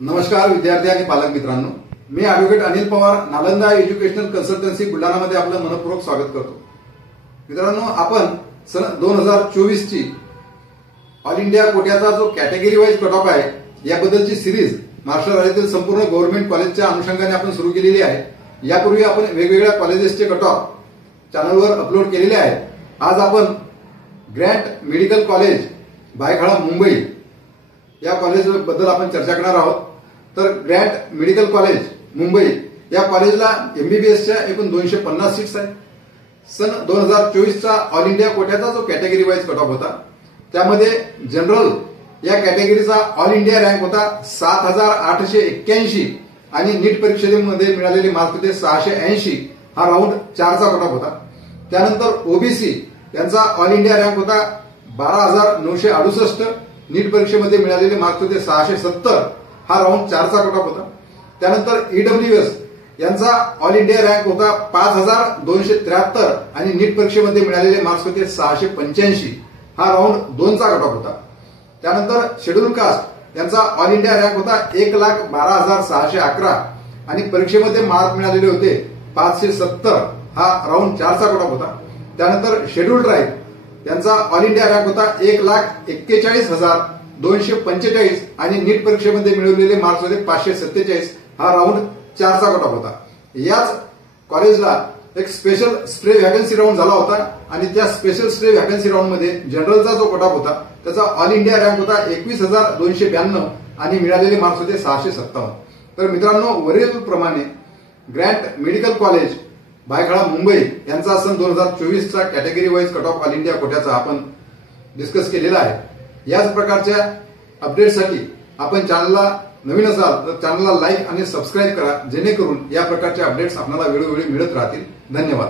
नमस्कार विद्यार्थी आणि पालक मित्रांनो, मी advocate Anil Pawar, Nalanda educational consultancy बुलढाणामध्ये आपलं मनपूर्वक स्वागत करतो। मित्रांनो, आपण सन 2024 ची ऑल इंडिया कोट्याचा जो कॅटेगरी वाईज कट ऑफ आहे याबद्दलची सिरीज महाराष्ट्र राज्यातील संपूर्ण गव्हर्नमेंट कॉलेजच्या अनुषंगाने आपण सुरू केलेली आहे। यापूर्वी आपण वेगवेगळ्या कॉलेजेसचे कट ऑफ चॅनलवर अपलोड केलेले आहेत। आज आपण Grant medical college Byculla Mumbai या कॉलेजबद्दल आपण चर्चा करणार आहोत। तर ग्रँट मेडिकल कॉलेज मुंबई या कॉलेजला एमबीबीएसच्या एकूण 250 सीट्स आहेत। सन 2024 चा ऑल इंडिया कोट्याचा जो कॅटेगरी वाईज कट ऑफ होता त्यामध्ये जनरल या कॅटेगरीचा ऑल इंडिया रँक होता 7881 आणि नीट परीक्षेमध्ये मिळालेले मार्क्स होते 680। हा राऊंड 4 चा कट ऑफ होता। त्यानंतर ओबीसी यांचा ऑल इंडिया रँक होता 12968, नीट परीक्षेमध्ये मिळालेले मार्क्स होते 670। हा राऊंड 4 चा कट ऑफ होता। त्यानंतर ईडब्ल्यूएस यांचा ऑल इंडिया रँक होता 5273 आणि नीट परीक्षेमध्ये मिळालेले मार्क्स होते 685। हा राऊंड 2 चा कट ऑफ होता। त्यानंतर शेड्यूल कास्ट यांचा ऑल इंडिया रँक होता 1,12,611 आणि परीक्षेमध्ये मार्क मिळालेले होते 570। हा राऊंड 4 चा कट ऑफ होता। त्यानंतर शेड्यूल ट्राईब यांचा ऑल इंडिया रँक होता 1,41,245 आणि नीट परीक्षेमध्ये मिळवलेले मार्क्स होते 547। हा राऊंड 4 चा कट ऑफ होता। याच कॉलेजला एक स्पेशल स्ट्रे व्हॅकन्सी राऊंड झाला होता आणि त्या स्पेशल स्ट्रे व्हॅकन्सी राऊंड मध्ये जनरलचा जो कट ऑफ होता त्याचा ऑल इंडिया रँक होता 21,292 आणि मिळालेले मार्क्स होते 657। तर मित्रांनो, वरील प्रमाणे grant medical college Byculla Mumbai यांचा सन 2024 चा category wise cut off all India कोट्याचा आपण डिस्कस केलेला आहे। याच प्रकारच्या अपडेटसाठी आपण चॅनलला नवीन असाल तर चॅनलला लाईक आणि सबस्क्राईब करा, जेणेकरून या प्रकारचे अपडेट्स आपल्याला वेळोवेळी मिळत राहतील। धन्यवाद।